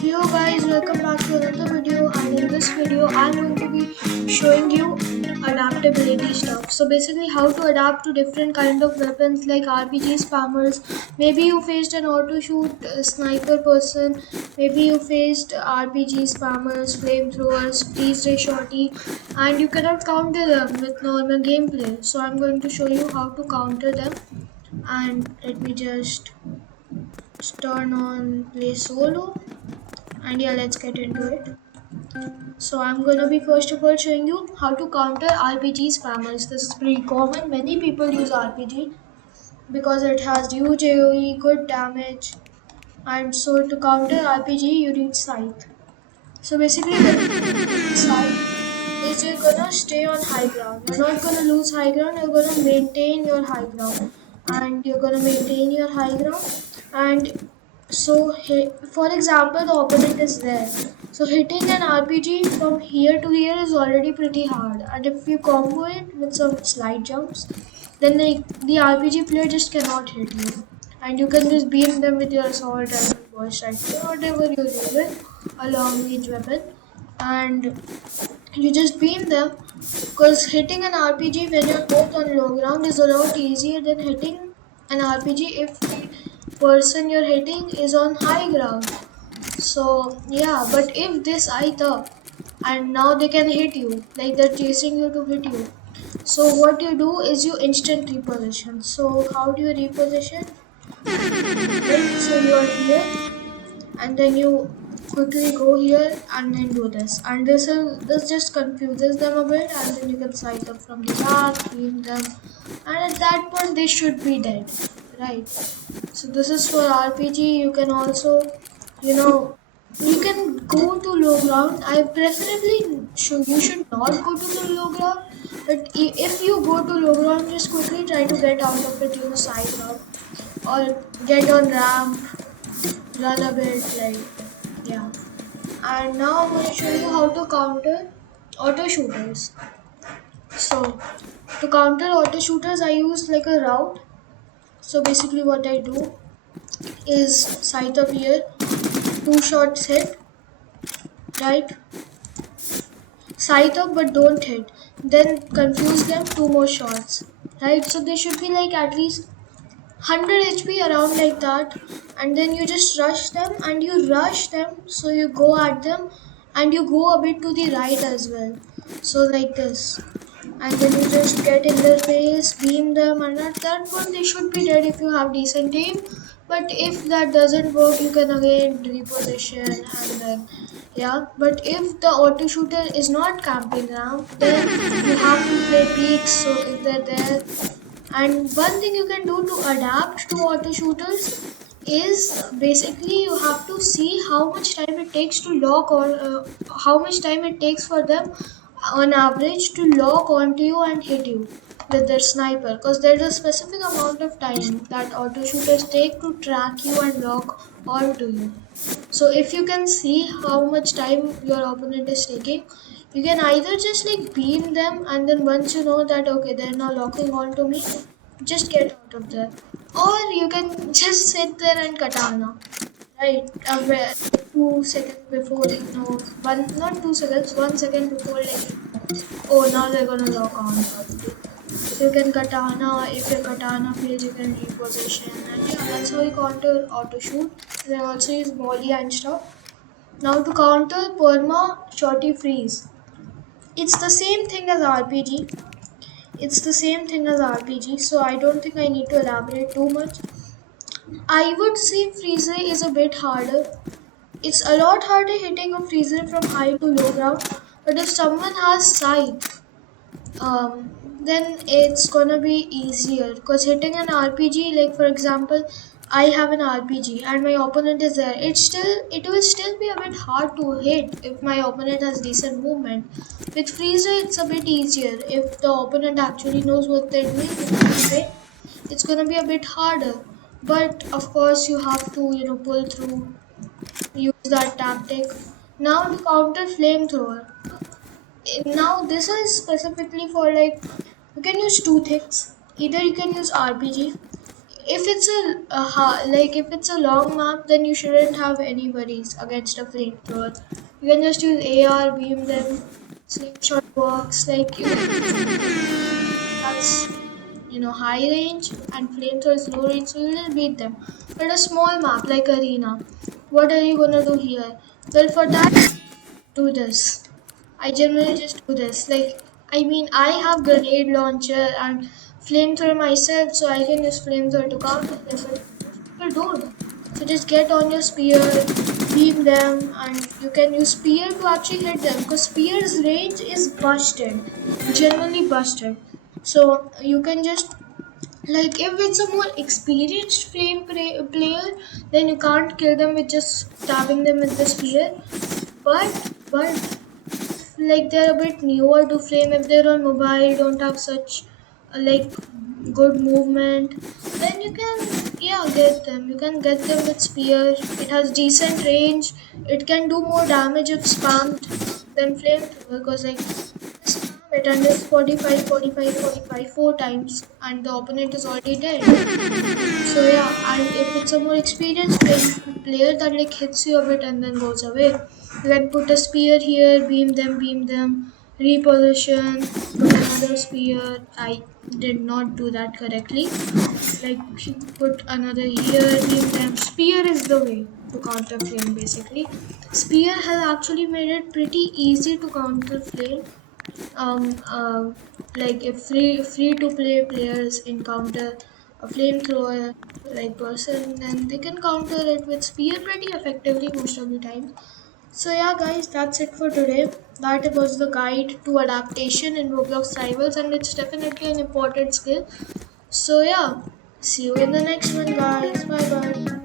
Hello guys, welcome back to another video, and in this video I'm going to be showing you adaptability stuff. So basically how to adapt to different kind of weapons like RPG spammers. Maybe you faced an auto shoot sniper person, maybe you faced RPG spammers, flamethrowers, freeze ray shorty, and you cannot counter them with normal gameplay. So I'm going to show you how to counter them, and let me just turn on play solo, and yeah, let's get into it. So I'm gonna be first of all showing you how to counter RPG spammers. This is pretty common. Many people use RPG because it has huge AoE, good damage, and so to counter RPG you need Scythe. So basically when you use Scythe is you're gonna stay on high ground. You're not gonna lose high ground, you're gonna maintain your high ground. And you're gonna maintain your high ground, and so for example the opponent is there. So hitting an RPG from here to here is already pretty hard, and if you combo it with some slide jumps, then the RPG player just cannot hit you. And you can just beam them with your assault rifle, burst rifle, whatever you're using, a long range weapon, and you just beam them, because hitting an RPG when you're both on low ground is a lot easier than hitting an RPG if the person you're hitting is on high ground. So yeah, but if this height up and now they can hit you, like they're chasing you to hit you. So what you do is you instant reposition. So how do you reposition? Right, so you are here, and then you quickly go here and then do this, and this just confuses them a bit, and then you can sight up from the back, beam them, and at that point they should be dead, right? So this is for RPG. You can also, you know, you can go to low ground. I preferably you should not go to the low ground, but if you go to low ground, just quickly try to get out of it, side ground, or get on ramp, run a bit, like, yeah. And now I'm going to show you how to counter auto shooters. So to counter auto shooters I use like a route. So basically what I do is sight up here, 2 shots hit, right? Sight up but don't hit, then confuse them, 2 more shots, right? So they should be like at least 100 HP around like that, and then you just rush them, and you rush them, so you go at them and you go a bit to the right as well, so like this, and then you just get in their face, beam them, and at that point they should be dead if you have decent aim. But if that doesn't work, you can again reposition, and then yeah. But if the auto shooter is not camping around, then you have to play peaks. So if they're there, and one thing you can do to adapt to auto shooters is basically you have to see how much time it takes to lock, or how much time it takes for them on average to lock onto you and hit you with their sniper, because there's a specific amount of time that auto shooters take to track you and lock onto you. So if you can see how much time your opponent is taking, you can either just like beam them, and then once you know that okay they're now locking onto me, just get out of there. Or you can just sit there and katana, right? 2 seconds before you know, one, not 2 seconds, 1 second before, like, oh now they're gonna lock on. So you can katana, if your katana fails you can reposition, and yeah, that's how you counter auto shoot. They also use volley and stuff. Now to counter perma shorty freeze, it's the same thing as RPG. It's the same thing as RPG, so I don't think I need to elaborate too much. I would say freeze ray is a bit harder. It's a lot harder hitting a freeze ray from high to low ground, but if someone has sight, then it's gonna be easier, because hitting an RPG, like for example I have an RPG and my opponent is there, it will still be a bit hard to hit if my opponent has decent movement. With freeze ray it's a bit easier. If the opponent actually knows what they're doing with freeze ray, it's gonna be a bit harder, but of course you have to pull through, use that tactic. Now to counter flamethrower, now this is specifically for, like, you can use two things. Either you can use RPG. if it's like if it's a long map, then you shouldn't have any worries against a flamethrower. You can just use AR, beam them, slingshot works. Like you can, that's high range and flamethrower is low range, so you will beat them. But a small map like arena, what are you gonna do here? Well, for that, do this. I generally just do this. Like, I mean, I have grenade launcher and flamethrower myself, so I can use flamethrower to counter them. But most people don't. So just get on your spear, beam them, and you can use spear to actually hit them. Because spear's range is busted, generally busted. So you can just, like, if it's a more experienced player, then you can't kill them with just stabbing them with the spear. But like they're a bit newer to flame, if they're on mobile, don't have such like good movement, then you can, yeah, get them. You can get them with spear. It has decent range. It can do more damage if spammed than flamethrower, because like spam it and it's 45, 45, 45 four times and the opponent is already dead. So yeah, and if it's a more experienced player that like hits you a bit and then goes away, you can put a spear here, beam them, reposition, put another spear. I did not do that correctly. Like put another here, beam them. Spear is the way to counter flame basically. Spear has actually made it pretty easy to counter flame. um, uh, like if free to play players encounter a flamethrower like person, then they can counter it with spear pretty effectively most of the time. So yeah guys, that's it for today. That was the guide to adaptation in Roblox Rivals, and it's definitely an important skill. So yeah, see you in the next one guys. Bye bye.